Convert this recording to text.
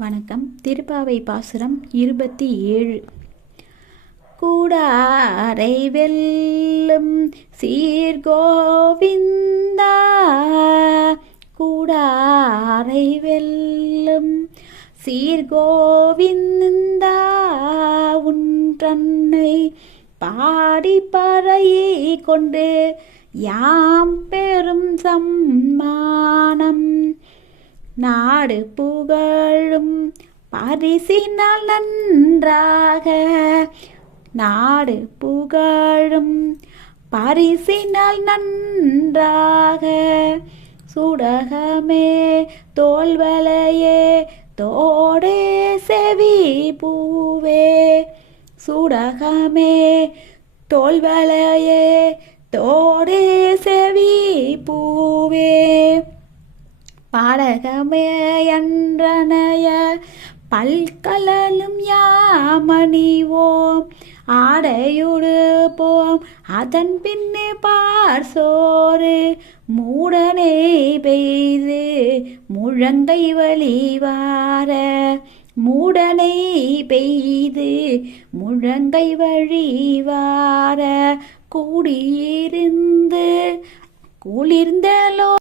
வணக்கம். திருப்பாவை பாசுரம் 27. கூடாரை வெல்லும் சீர்கோவிந்தா, கூடாரை வெல்லும் சீர்கோவிந்தா, உன்றன்னை பாடி பறையை கொண்டு யாம் பெரும் சம்மானம் நாடு புகழும் பரிசினால் நன்றாக, நாடு புகழும் பரிசினால் நன்றாக, சுடகமே தோல்வளையே தோடே செவி பூவே, சுடகமே தோல்வளையே தோடே செவி பூவே, பாடகமே என்றனைய பல்கலனும் யாமணிவோம், ஆடையுடு போம் அதன் பின்னே பார் சோறு, மூடனை பெய்து முழங்கை வழிவார, மூடனை பெய்து முழங்கை வழிவார, கூடியிருந்து குளிர்ந்தலோ